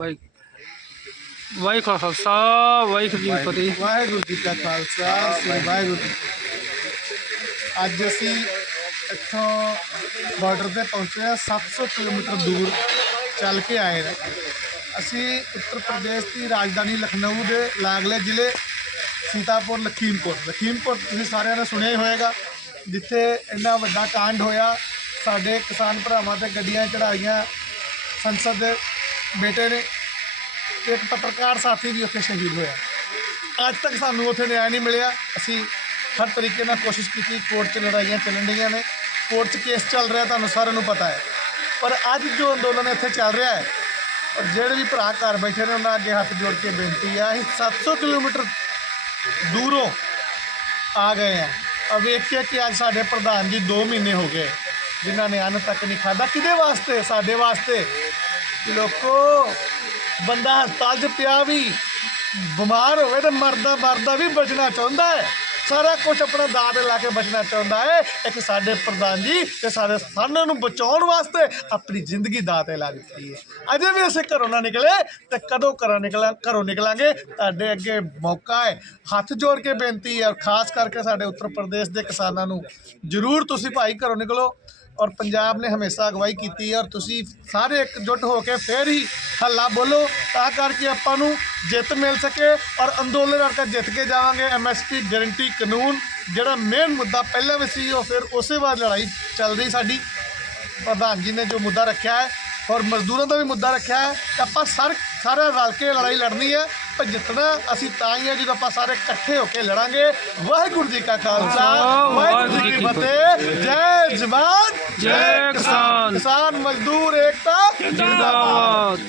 ਵਾਹਿ ਵਾਹਿ ਖਾਲਸਾ ਵਾਹਿਗੁਰੂ ਜੀ ਫਤਿਹ। ਵਾਹਿਗੁਰੂ ਜੀ ਕਾ ਖਾਲਸਾ ਸ੍ਰੀ ਵਾਹਿਗੁਰੂ। ਅੱਜ ਅਸੀਂ ਇੱਥੋਂ ਬਾਰਡਰ ਤੇ ਪਹੁੰਚੇ ਹਾਂ 700 ਕਿਲੋਮੀਟਰ ਦੂਰ ਚੱਲ ਕੇ ਆਏ ਨੇ ਅਸੀਂ ਉੱਤਰ ਪ੍ਰਦੇਸ਼ ਦੀ ਰਾਜਧਾਨੀ ਲਖਨਊ ਦੇ ਲਾਗਲੇ ਜ਼ਿਲ੍ਹੇ ਸੀਤਾਪੁਰ ਲਖੀਮਪੁਰ। ਲਖੀਮਪੁਰ ਤੁਸੀਂ ਸਾਰਿਆਂ ਨੇ ਸੁਣਿਆ ਹੀ ਹੋਵੇਗਾ ਜਿੱਥੇ ਇੰਨਾ ਵੱਡਾ ਕਾਂਡ ਹੋਇਆ। ਸਾਡੇ ਕਿਸਾਨ ਭਰਾਵਾਂ ਤੇ ਗੱਡੀਆਂ ਚੜਾਈਆਂ ਸੰਸਦ ਦੇ ਬੇਟੇ ਨੇ ਇੱਕ ਪੱਤਰਕਾਰ ਸਾਥੀ ਵੀ ਉੱਥੇ ਸ਼ਹੀਦ ਹੋਇਆ। ਅੱਜ ਤੱਕ ਸਾਨੂੰ ਉੱਥੇ ਨਿਆਂ ਨਹੀਂ ਮਿਲਿਆ। ਅਸੀਂ ਹਰ ਤਰੀਕੇ ਨਾਲ ਕੋਸ਼ਿਸ਼ ਕੀਤੀ, ਕੋਰਟ 'ਚ ਲੜਾਈਆਂ ਚੱਲਣ ਡੀਆਂ ਨੇ। ਕੋਰਟ 'ਚ ਕੇਸ ਚੱਲ ਰਿਹਾ, ਤੁਹਾਨੂੰ ਸਾਰਿਆਂ ਨੂੰ ਪਤਾ ਹੈ। ਪਰ ਅੱਜ ਜੋ ਅੰਦੋਲਨ ਇੱਥੇ ਚੱਲ ਰਿਹਾ ਹੈ, ਔਰ ਜਿਹੜੇ ਵੀ ਭਰਾ ਘਰ ਬੈਠੇ ਨੇ, ਉਹਨਾਂ ਅੱਗੇ ਹੱਥ ਜੋੜ ਕੇ ਬੇਨਤੀ ਆ ਅਸੀਂ 700 ਕਿਲੋਮੀਟਰ ਦੂਰੋਂ ਆ ਗਏ ਆ ਆ ਵੇਖ ਕੇ ਕਿ ਅੱਜ ਸਾਡੇ ਪ੍ਰਧਾਨ ਜੀ 2 ਮਹੀਨੇ ਹੋ ਗਏ, ਜਿਨ੍ਹਾਂ ਨੇ ਅੰਨ ਤੱਕ ਨਹੀਂ ਖਾਦਾ ਕਿਹਦੇ ਵਾਸਤੇ? ਸਾਡੇ ਵਾਸਤੇ। ਲੋਕੋ, ਬੰਦਾ ਹਸਪਤਾਲ 'ਚ ਪਿਆ ਵੀ, ਬਿਮਾਰ ਹੋਵੇ ਤੇ ਮਰਦਾ ਮਰਦਾ ਵੀ ਬਚਣਾ ਚਾਹੁੰਦਾ ਹੈ। ਸਾਰਾ ਕੁਝ ਆਪਣਾ ਦਾਤ ਲਾ ਕੇ ਬਚਣਾ ਚਾਹੁੰਦਾ ਹੈ। ਇੱਕ ਸਾਡੇ ਪ੍ਰਧਾਨ ਜੀ ਤੇ ਸਾਡੇ ਸਾਰਿਆਂ ਨੂੰ ਬਚਾਉਣ ਵਾਸਤੇ ਆਪਣੀ ਜ਼ਿੰਦਗੀ ਦਾਅ ਤੇ ਲਾ ਦਿੱਤੀ ਹੈ। ਅਜੇ ਵੀ ਅਸੀਂ ਘਰੋਂ ਨਾ ਨਿਕਲੇ ਤੇ ਕਦੋਂ ਘਰੋਂ ਨਿਕਲਾਂ, ਘਰੋਂ ਨਿਕਲਾਂਗੇ, ਤੁਹਾਡੇ ਅੱਗੇ ਮੌਕਾ ਹੈ। ਹੱਥ ਜੋੜ ਕੇ ਬੇਨਤੀ ਹੈ ਔਰ ਖਾਸ ਕਰਕੇ ਸਾਡੇ ਉੱਤਰ ਪ੍ਰਦੇਸ਼ ਦੇ ਕਿਸਾਨਾਂ ਨੂੰ, ਜ਼ਰੂਰ ਤੁਸੀਂ ਭਾਈ ਘਰੋਂ ਨਿਕਲੋ। ਔਰ ਪੰਜਾਬ ਨੇ ਹਮੇਸ਼ਾ ਅਗਵਾਈ ਕੀਤੀ ਹੈ ਔਰ ਤੁਸੀਂ ਸਾਰੇ ਇਕਜੁੱਟ ਹੋ ਕੇ ਫੇਰ ਹੀ ਹੱਲਾ ਬੋਲੋ ਤਾਂ ਕਰਕੇ ਆਪਾਂ ਨੂੰ ਜਿੱਤ ਮਿਲ ਸਕੇ ਔਰ ਅੰਦੋਲਨ ਕਰਕੇ ਜਿੱਤ ਕੇ ਜਾਵਾਂਗੇ। ਐਮਐਸਪੀ ਗਾਰੰਟੀ ਕਾਨੂੰਨ ਜਿਹੜਾ ਮੇਨ ਮੁੱਦਾ ਪਹਿਲਾਂ ਵੀ ਸੀ ਉਹ ਫਿਰ ਉਸੇ ਵਾਰ ਲੜਾਈ ਚੱਲ ਰਹੀ। ਸਾਡੀ ਪ੍ਰਧਾਨ ਜੀ ਨੇ ਜੋ ਮੁੱਦਾ ਰੱਖਿਆ ਹੈ ਔਰ ਮਜ਼ਦੂਰਾਂ ਦਾ ਵੀ ਮੁੱਦਾ ਰੱਖਿਆ ਹੈ ਕਿ ਆਪਾਂ ਸਰ ਸਾਰੇ ਰਲ ਕੇ ਲੜਾਈ ਲੜਨੀ ਹੈ ਪਰ ਜਿੱਤਣਾ ਅਸੀਂ ਤਾਂ ਹੀ ਹੈ ਜਦੋਂ ਆਪਾਂ ਸਾਰੇ ਇਕੱਠੇ ਹੋ ਕੇ ਲੜਾਂਗੇ। ਵਾਹਿਗੁਰੂ ਜੀ ਕਾ ਖਾਲਸਾ ਵਾਹਿਗੁਰੂ ਜੀ ਕੀ ਫਤਿਹ। ਜੈ ਜਵਾਨ। ਜੈ ਕਿਸਾਨ। ਕਿਸਾਨ ਮਜ਼ਦੂਰ ਏਕਤਾ। ਜਿੰਦਾਬਾਦ।